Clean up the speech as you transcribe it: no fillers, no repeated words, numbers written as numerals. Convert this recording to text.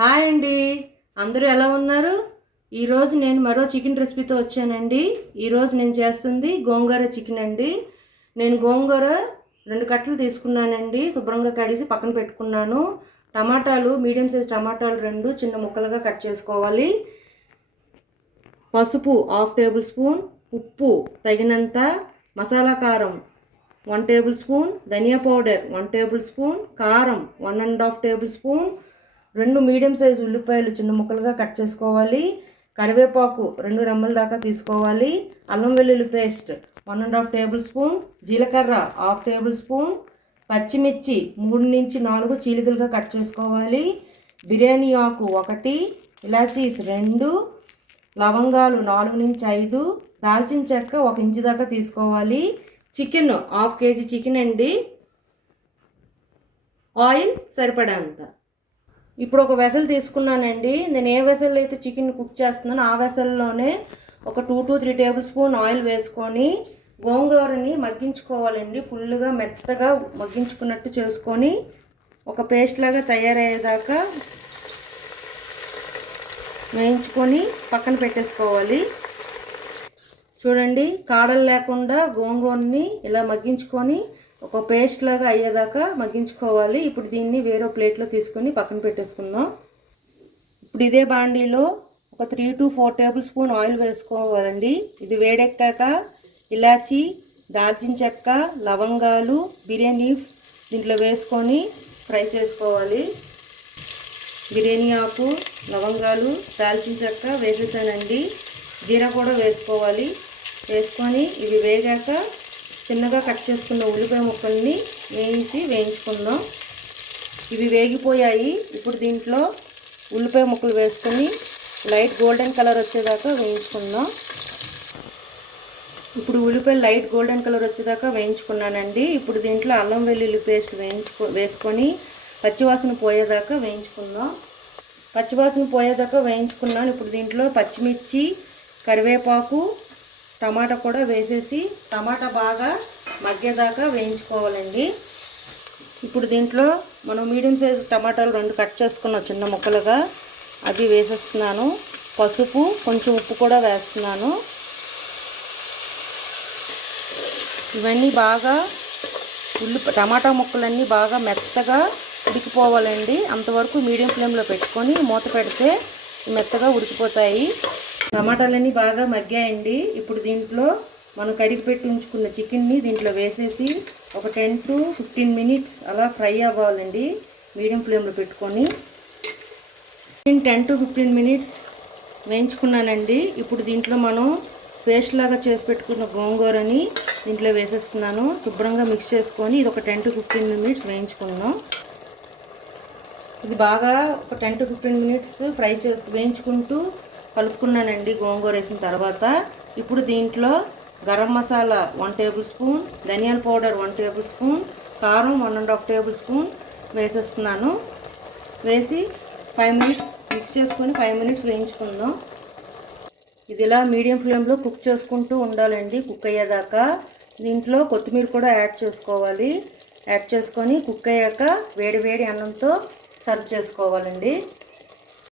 Hi అండి, అందరూ ఎలా ఉన్నారు? ఈరోజు నేను మరో చికెన్ రెసిపీతో వచ్చానండి. ఈరోజు నేను చేస్తుంది గోంగూర చికెన్ అండి. నేను గోంగూర 2 కట్టలు తీసుకున్నానండి. శుభ్రంగా కడిగి పక్కన పెట్టుకున్నాను. టమాటాలు మీడియం సైజ్ టమాటాలు 2 చిన్న ముక్కలుగా కట్ చేసుకోవాలి. పసుపు 1/2 టేబుల్ స్పూన్, ఉప్పు తగినంత, మసాలా కారం 1 టేబుల్ స్పూన్, ధనియా పౌడర్ 1 టేబుల్ స్పూన్, కారం 1.5 టేబుల్ స్పూన్, 2 మీడియం సైజు ఉల్లిపాయలు చిన్న ముక్కలుగా కట్ చేసుకోవాలి. కరివేపాకు 2 రెమ్మల దాకా తీసుకోవాలి. అల్లం వెల్లుల్లి పేస్ట్ 1.5 టేబుల్ స్పూన్, జీలకర్ర 1/2 టేబుల్ స్పూన్, పచ్చిమిర్చి 3 నుంచి 4 చీలికలుగా కట్ చేసుకోవాలి. బిర్యానీ ఆకు 1, ఇలాచీస్ 2, లవంగాలు 4 నుంచి 5, దాల్చిన చెక్క 1 ఇంచు దాకా తీసుకోవాలి. చికెన్ 1/2 కేజీ చికెన్ అండి. ఆయిల్ సరిపడంత. ఇప్పుడు ఒక వెసల్ తీసుకున్నానండి. నేను ఏ వెసల్లో అయితే చికెన్ కుక్ చేస్తున్నానో ఆ వెసల్లోనే ఒక 2 to 3 టేబుల్ స్పూన్ ఆయిల్ వేసుకొని గోంగూరని మగ్గించుకోవాలండి. ఫుల్గా మెత్తగా మగ్గించుకున్నట్టు చేసుకొని ఒక పేస్ట్ లాగా తయారయ్యేదాకా వేయించుకొని పక్కన పెట్టేసుకోవాలి. చూడండి, కాడలు లేకుండా గోంగూరని ఇలా మగ్గించుకొని ఒక పేస్ట్ లాగా అయ్యేదాకా మగ్గించుకోవాలి. ఇప్పుడు దీన్ని వేరే ప్లేట్లో తీసుకొని పక్కన పెట్టేసుకుందాం. ఇప్పుడు ఇదే బాండీలో ఒక 3 to 4 టేబుల్ స్పూన్ ఆయిల్ వేసుకోవాలండి. ఇది వేడెక్కాక ఇలాచి, దాల్చిన చెక్క, లవంగాలు, బిర్యానీ దీంట్లో వేసుకొని ఫ్రై చేసుకోవాలి. బిర్యానీ ఆకు, లవంగాలు, దాల్చిన చెక్క వేసేసానండి. జీరా కూడా వేసుకోవాలి. వేసుకొని ఇవి వేగాక చిన్నగా కట్ చేసుకున్న ఉల్లిపాయ ముక్కల్ని వేయించుకుందాం. ఇవి వేగిపోయాయి. ఇప్పుడు దీంట్లో ఉల్లిపాయ ముక్కలు వేసుకొని లైట్ గోల్డెన్ కలర్ వచ్చేదాకా వేయించుకుందాం. ఇప్పుడు ఉల్లిపాయలు లైట్ గోల్డెన్ కలర్ వచ్చేదాకా వేయించుకున్నానండి. ఇప్పుడు దీంట్లో అల్లం వెల్లుల్లి పేస్ట్ వేసుకొని పచ్చివాసన పోయేదాకా వేయించుకుందాం. పచ్చివాసన పోయేదాకా వేయించుకున్నాను. ఇప్పుడు దీంట్లో పచ్చిమిర్చి, కరివేపాకు, టమాటా కూడా వేసేసి టమాటా బాగా మగ్గేదాకా వేయించుకోవాలండి. ఇప్పుడు దీంట్లో మనం మీడియం సైజు టమాటాలు 2 కట్ చేసుకున్నాం చిన్న ముక్కలుగా, అవి వేసేస్తున్నాను. పసుపు, కొంచెం ఉప్పు కూడా వేస్తున్నాను. ఇవన్నీ బాగా టమాటా ముక్కలన్నీ బాగా మెత్తగా ఉడికిపోవాలండి. అంతవరకు మీడియం ఫ్లేమ్లో పెట్టుకొని మూత పెడితే మెత్తగా ఉడికిపోతాయి. టమాటాలన్నీ బాగా మగ్గాయండి. ఇప్పుడు దీంట్లో మనం కడిగి పెట్టి ఉంచుకున్న చికెన్ని దీంట్లో వేసేసి ఒక 10 to 15 మినిట్స్ అలా ఫ్రై అవ్వాలండి మీడియం ఫ్లేమ్లో పెట్టుకొని. 10 to 15 మినిట్స్ వేయించుకున్నానండి. ఇప్పుడు దీంట్లో మనం పేస్ట్ లాగా చేసి పెట్టుకున్న గోంగూరని దీంట్లో వేసేస్తున్నాను. శుభ్రంగా మిక్స్ చేసుకొని ఇది ఒక 10 to 15 మినిట్స్ వేయించుకుందాం. ఇది బాగా ఒక 10 to 15 మినిట్స్ వేయించుకుంటూ కలుపుకున్నానండి గోంగూర వేసిన తర్వాత. ఇప్పుడు దీంట్లో గరం మసాలా 1 టేబుల్ స్పూన్, ధనియాల పౌడర్ 1 టేబుల్ స్పూన్, కారం 1.5 టేబుల్ స్పూన్ వేసేస్తున్నాను. వేసి 5 మినిట్స్ మిక్స్ చేసుకొని 5 మినిట్స్ వేయించుకుందాం. ఇది ఇలా మీడియం ఫ్లేమ్లో కుక్ చేసుకుంటూ ఉండాలండి కుక్ అయ్యేదాకా. దీంట్లో కొత్తిమీర కూడా యాడ్ చేసుకోవాలి. యాడ్ చేసుకొని కుక్ అయ్యాక వేడి వేడి అన్నంతో సర్వ్ చేసుకోవాలండి.